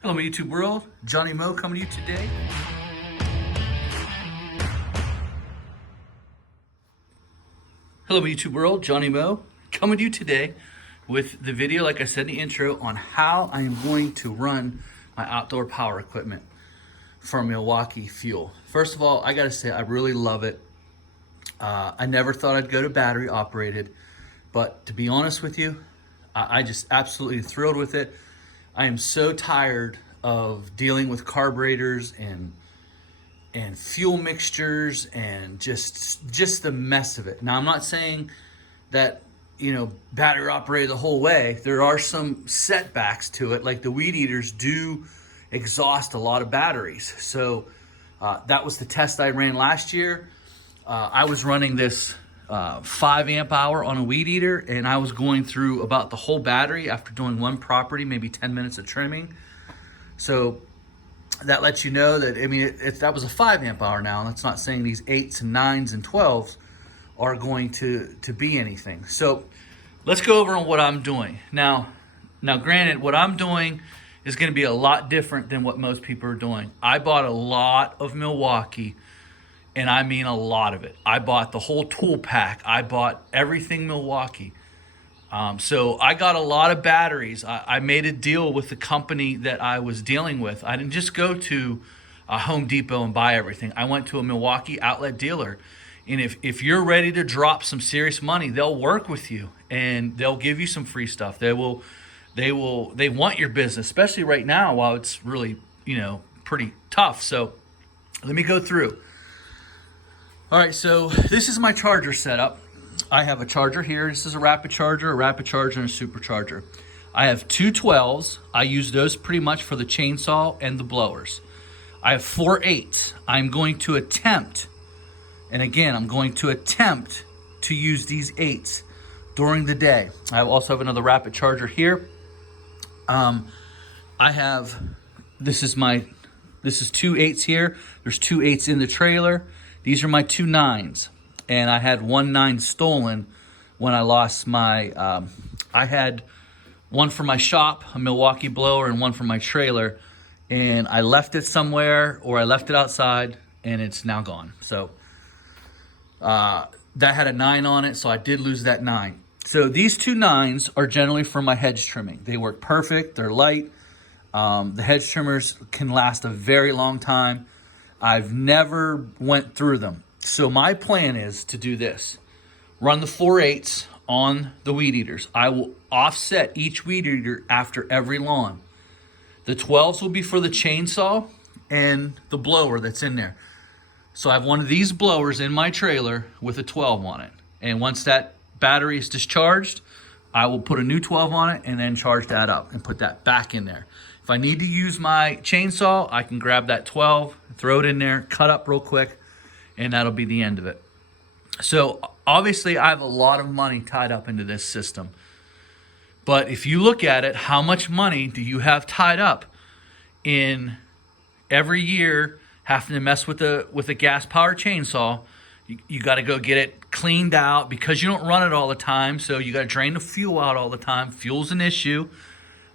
Hello, my YouTube world. Johnny Moe coming to you today. Hello, my YouTube world. Johnny Moe coming to you today with the video, like I said in the intro, on how I am going to run my outdoor power equipment for Milwaukee Fuel. First of all, I got to say I really love it. I never thought I'd go to battery operated, but to be honest with you, I just absolutely thrilled with it. I am so tired of dealing with carburetors and fuel mixtures and just the mess of it. Now, I'm not saying that, battery operated the whole way. There are some setbacks to it, like the weed eaters do exhaust a lot of batteries. So that was the test I ran last year. I was running this 5 amp hour on a weed eater, and I was going through about the whole battery after doing one property, maybe 10 minutes of trimming. So that lets you know that, that was a 5 amp hour now, and that's not saying these 8s and 9s and 12s are going to be anything. So let's go over on what I'm doing. Now granted, what I'm doing is going to be a lot different than what most people are doing. I bought a lot of Milwaukee, and I mean a lot of it. I bought the whole tool pack. I bought everything Milwaukee. So I got a lot of batteries. I made a deal with the company that I was dealing with. I didn't just go to a Home Depot and buy everything. I went to a Milwaukee outlet dealer. And if you're ready to drop some serious money, they'll work with you and they'll give you some free stuff. They want your business, especially right now while it's really, pretty tough. So let me go through. All right, so this is my charger setup. I have a charger here. This is a rapid charger, and a supercharger. I have two 12s. I use those pretty much for the chainsaw and the blowers. I have 4 8s. I'm going to attempt to use these 8s during the day. I also have another rapid charger here. This is 2 8s here. There's 2 8s in the trailer. These are my 2 9s. And I had 1 9 stolen when I lost my, I had one for my shop, a Milwaukee blower, and one for my trailer. And I left it somewhere, or I left it outside, and it's now gone. So that had a 9 on it, so I did lose that 9. So these 2 9s are generally for my hedge trimming. They work perfect, they're light. The hedge trimmers can last a very long time. I've never went through them. So my plan is to do this. Run the 4 8s on the weed eaters. I will offset each weed eater after every lawn. The 12s will be for the chainsaw and the blower that's in there. So I have one of these blowers in my trailer with a 12 on it. And once that battery is discharged, I will put a new 12 on it and then charge that up and put that back in there. If I need to use my chainsaw, I can grab that 12, throw it in there, cut up real quick, and that'll be the end of it. So obviously I have a lot of money tied up into this system. But if you look at it, how much money do you have tied up in every year having to mess with a gas powered chainsaw? You got to go get it cleaned out because you don't run it all the time. So you got to drain the fuel out all the time. Fuel's an issue.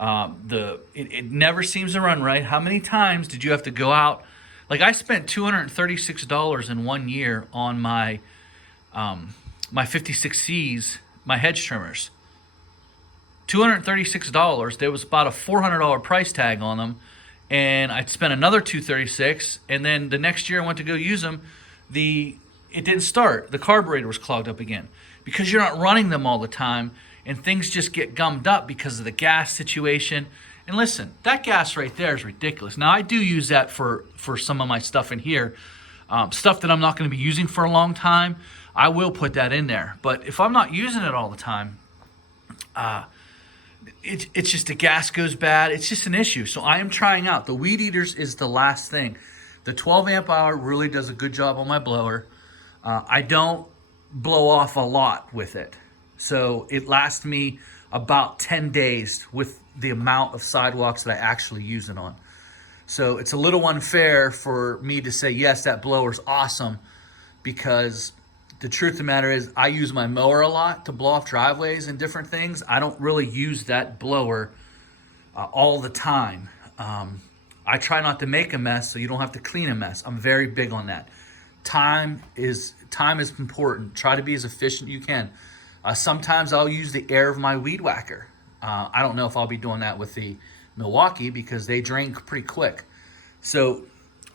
It never seems to run right. How many times did you have to go out? Like I spent $236 in 1 year on my 56Cs, my hedge trimmers. $236. There was about a $400 price tag on them, and I spent another $236. And then the next year I went to go use them. It didn't start. The carburetor was clogged up again because you're not running them all the time, and things just get gummed up because of the gas situation. And listen, that gas right there is ridiculous. Now, I do use that for some of my stuff in here. Stuff that I'm not going to be using for a long time, I will put that in there. But if I'm not using it all the time, it's just the gas goes bad. It's just an issue. So I am trying out. The weed eaters is the last thing. The 12 amp hour really does a good job on my blower. I don't blow off a lot with it. So it lasts me about 10 days with the amount of sidewalks that I actually use it on. So it's a little unfair for me to say, yes, that blower's awesome, because the truth of the matter is I use my mower a lot to blow off driveways and different things. I don't really use that blower all the time. I try not to make a mess so you don't have to clean a mess. I'm very big on that. Time is important. Try to be as efficient you can. Sometimes I'll use the air of my weed whacker. I don't know if I'll be doing that with the Milwaukee because they drain pretty quick. So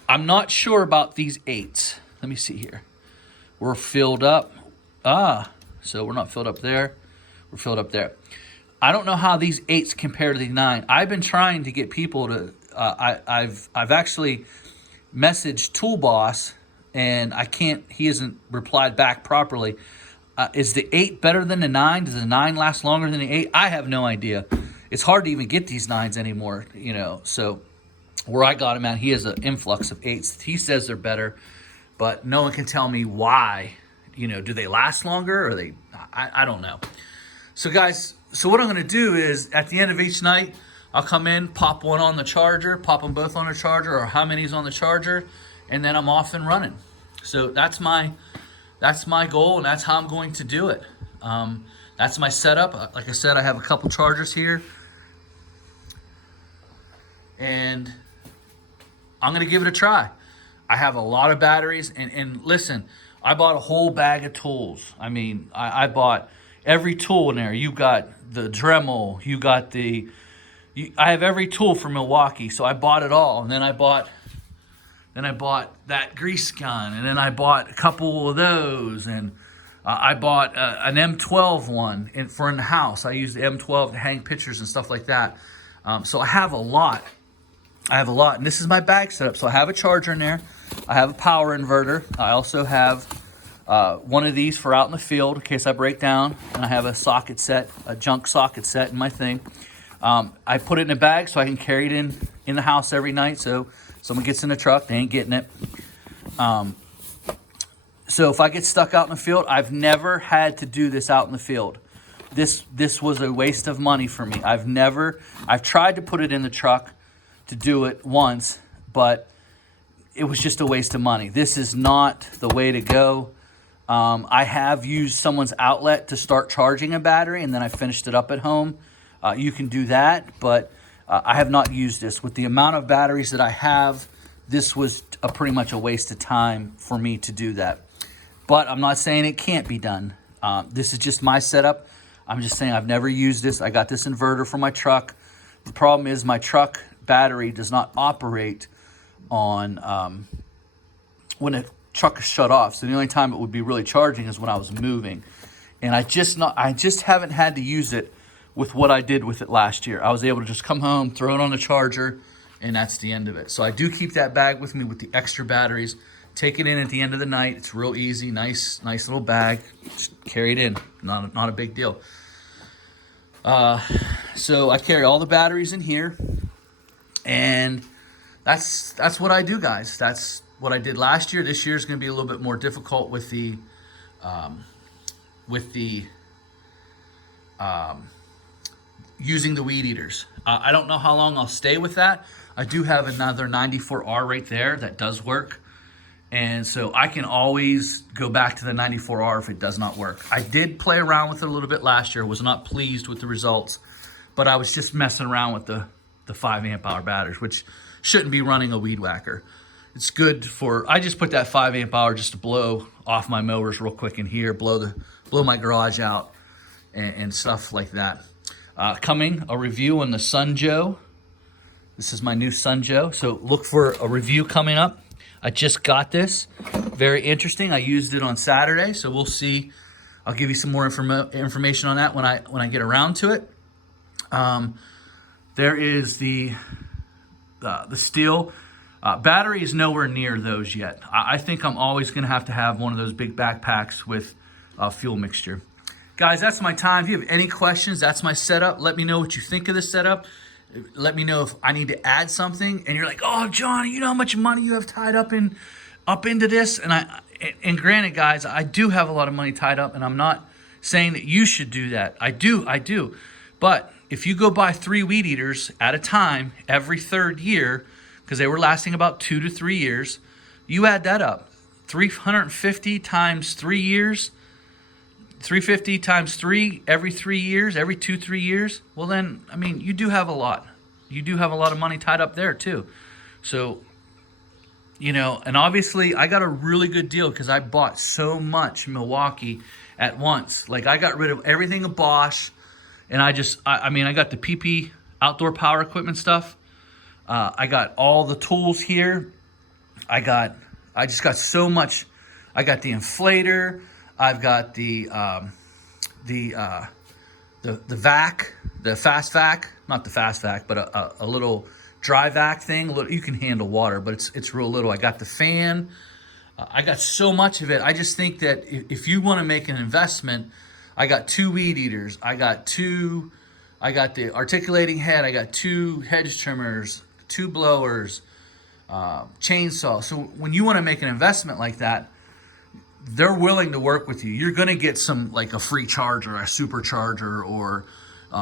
I'm not sure about these 8s. Let me see here. We're filled up. So we're not filled up there. We're filled up there. I don't know how these 8s compare to the 9. I've been trying to get people to. I've actually messaged Toolboss, and I can't. He hasn't replied back properly. Is the 8 better than the 9? Does the 9 last longer than the 8? I have no idea. It's hard to even get these 9s anymore, So where I got him at, he has an influx of 8s. He says they're better, but no one can tell me why. Do they last longer or they? I don't know. So guys, what I'm going to do is at the end of each night, I'll come in, pop one on the charger, pop them both on the charger, or how many's on the charger, and then I'm off and running. So that's my goal, and that's how I'm going to do it. That's my setup. Like I said, I have a couple chargers here, and I'm going to give it a try. I have a lot of batteries, and listen, I bought a whole bag of tools. I mean, I bought every tool in there. You got the Dremel, I have every tool from Milwaukee, so I bought it all. And then I bought that grease gun, and then I bought a couple of those, and I bought an M12 one for in the house. I use the M12 to hang pictures and stuff like that. So I have a lot. And this is my bag setup. So I have a charger in there. I have a power inverter. I also have one of these for out in the field in case I break down, and I have a socket set, a junk socket set in my thing. I put it in a bag so I can carry it in the house every night. So someone gets in the truck, they ain't getting it. So if I get stuck out in the field, I've never had to do this out in the field. This was a waste of money for me. I've tried to put it in the truck to do it once, but it was just a waste of money. This is not the way to go. I have used someone's outlet to start charging a battery, and then I finished it up at home. You can do that, but I have not used this. With the amount of batteries that I have, this was pretty much a waste of time for me to do that. But I'm not saying it can't be done. This is just my setup. I'm just saying I've never used this. I got this inverter for my truck. The problem is my truck battery does not operate on when a truck is shut off. So the only time it would be really charging is when I was moving. And I just haven't had to use it with what I did with it last year. I was able to just come home, throw it on the charger, and that's the end of it. So I do keep that bag with me with the extra batteries. Take it in at the end of the night. It's real easy, nice little bag. Just carry it in, not a big deal. So I carry all the batteries in here, and that's what I do, guys. That's what I did last year. This year is going to be a little bit more difficult with the using the weed eaters. I don't know how long I'll stay with that. I do have another 94R right there that does work. And so I can always go back to the 94R if it does not work. I did play around with it a little bit last year. Was not pleased with the results, but I was just messing around with the 5 amp hour batteries, which shouldn't be running a weed whacker. It's good for, I just put that 5 amp hour just to blow off my mowers real quick in here, blow my garage out and stuff like that. Coming, a review on the Sun Joe. This is my new Sun Joe. So look for a review coming up. I just got this. Very interesting. I used it on Saturday, so we'll see. I'll give you some more information on that when I get around to it. There is the steel. Battery is nowhere near those yet. I think I'm always going to have one of those big backpacks with fuel mixture. Guys, that's my time. If you have any questions, that's my setup. Let me know what you think of this setup. Let me know if I need to add something. And you're like, oh, Johnny, you know how much money you have tied up into this? And granted, guys, I do have a lot of money tied up, and I'm not saying that you should do that. I do. But if you go buy 3 weed eaters at a time every 3rd year, because they were lasting about 2 to 3 years, you add that up. 350 times 3 years, 350 times 3 every 3 years, every 2-3 years. Well then, I mean, you do have a lot. you do have a lot of money tied up there too. So, you know, and obviously I got a really good deal because I bought so much Milwaukee at once. Like I got rid of everything of Bosch, and I mean, I got the PP outdoor power equipment stuff. I got all the tools here. I just got so much. I got the inflator. I've got the vac, the fast vac, not the fast vac, but a little dry vac thing. You can handle water, but it's real little. I got the fan. I got so much of it. I just think that if you want to make an investment, I got 2 weed eaters. I got the articulating head. I got 2 hedge trimmers, 2 blowers, chainsaw. So when you want to make an investment like that, they're willing to work with you. You're going to get like a free charger, a supercharger, or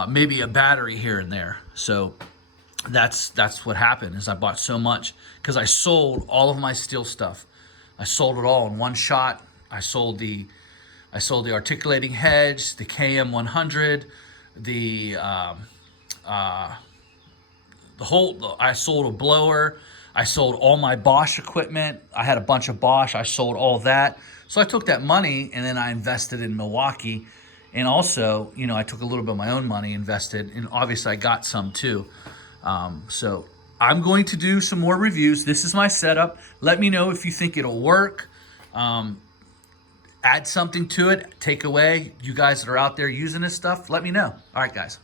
maybe a battery here and there. So that's what happened is I bought so much because I sold all of my steel stuff. I sold it all in one shot. I sold the articulating hedge, the KM100, I sold a blower. I sold all my Bosch equipment. I had a bunch of Bosch. I sold all that. So I took that money and then I invested in Milwaukee. And also, you know, I took a little bit of my own money, invested, and obviously I got some too. So I'm going to do some more reviews. This is my setup. Let me know if you think it'll work. Add something to it, take away. You guys that are out there using this stuff, let me know. All right, guys.